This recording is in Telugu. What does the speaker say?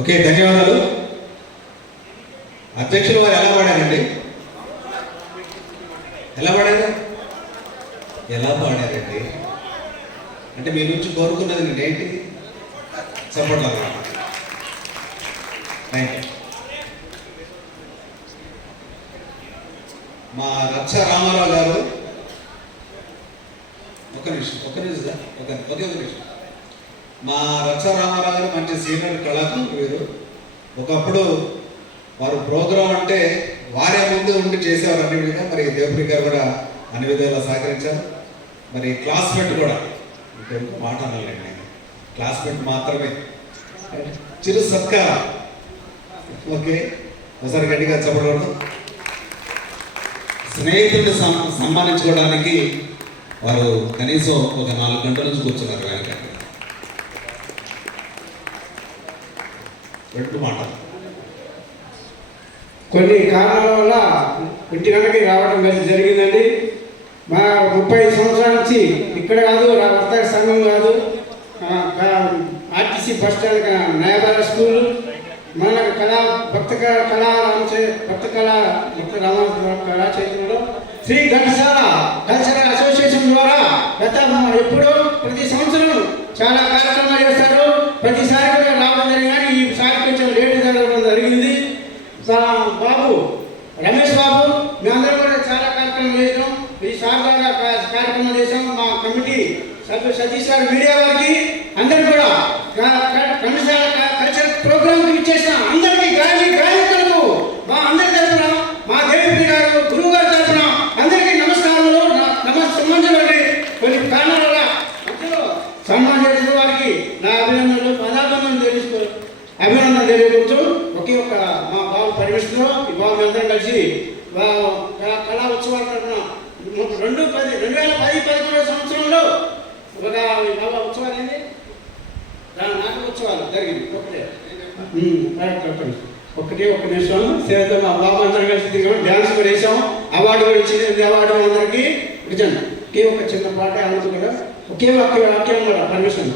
ఓకే, ధన్యవాదాలు. అధ్యక్షులు వారు ఎలా పాడారండి? ఎలా పాడారండి అంటే మీ నుంచి కోరుకున్నది నేను ఏంటి? చెప్పట్లేదు. మా రచ్చ రామారావు గారు ఒక నిమిషం మా రచ్చ రామారావు గారు మంచి సీనియర్ కళాకారులు వీరు. ఒకప్పుడు వారు ప్రోగ్రాం అంటే వారే ముందు ఉండి చేసేవారు అన్ని విధంగా. మరి దేవపురి గారు కూడా అన్ని విధాలా సహకరించారు. మరి క్లాస్మేట్ కూడా మాట అనాలండి, క్లాస్మేట్ మాత్రమే చిరు సత్కారం. ఓకే, ఒకసారి గట్టిగా చెప్పకూడదు. స్నేహితుడిని సన్మానించుకోవడానికి వారు కనీసం ఒక 4 గంటల నుంచి కూర్చున్నారు. వెనక మాట కొన్ని కారణాల వల్ల ఇంటి వెనక్కి రావడం జరిగిందండి. మా 30 సంవత్సరాల నుంచి ఇక్కడ కాదు, వర్తక సంఘం కాదు, ఆర్టీసీ బస్ స్టాండ్, నయాబాల స్కూల్, మన భక్త కళాచైతన్యంలో శ్రీ ఘంటసాల కల్చరల్ అసోసియేషన్ ద్వారా ఎప్పుడో ప్రతి సంవత్సరం చాలా కార్యక్రమాలు చేస్తారు. ప్రతిసారి కూడా రావడం జరిగింది, కానీ ఈసారి కొంచెం లేట్ జరగడం జరిగింది. బాబు రమేష్ బాబు మేమందరం కూడా చాలా కార్యక్రమాలు చేసాం. ఈ సార్ ద్వారా కార్యక్రమాలు చేసాం. మా కమిటీ సభ్యులు సతీష్ గారు, మీడియా వారికి అందరూ కూడా ఘంటసాల కల్చరల్ ప్రోగ్రామ్కి ఇచ్చేసిన అందరికీ గాయకులకు మా అందరి తరఫున, మా దేవపురి గారు గురువు గారి తరఫున అందరికీ నమస్కారాలు, నమస్కారం. కొన్ని కారణాల వల్ల మధ్యలో సన్మానం చేసిన వారికి నా అభినందనలు, అభినందన తెలియవచ్చు. ఒకే ఒక్క మా బాబు పర్మిషన్తో ఈ బాబు అందరం కలిసి కళా ఉత్సవాల తరఫున 2010-11 సంవత్సరంలో ఒక ఉత్సవాలు ఏంటి, నాటక ఉత్సవాలు జరిగింది. ఒక్క నిమిషం సేవతో మా బాబు అందరం కలిసి డ్యాన్స్ కూడా వేసాము. అవార్డు కూడా ఇచ్చింది. అవార్డు అందరికీ ఇచ్చాను. ఒకే ఒక చిన్న పాట అందరూ కూడా ఒకే వాక్యం కూడా పర్మిషన్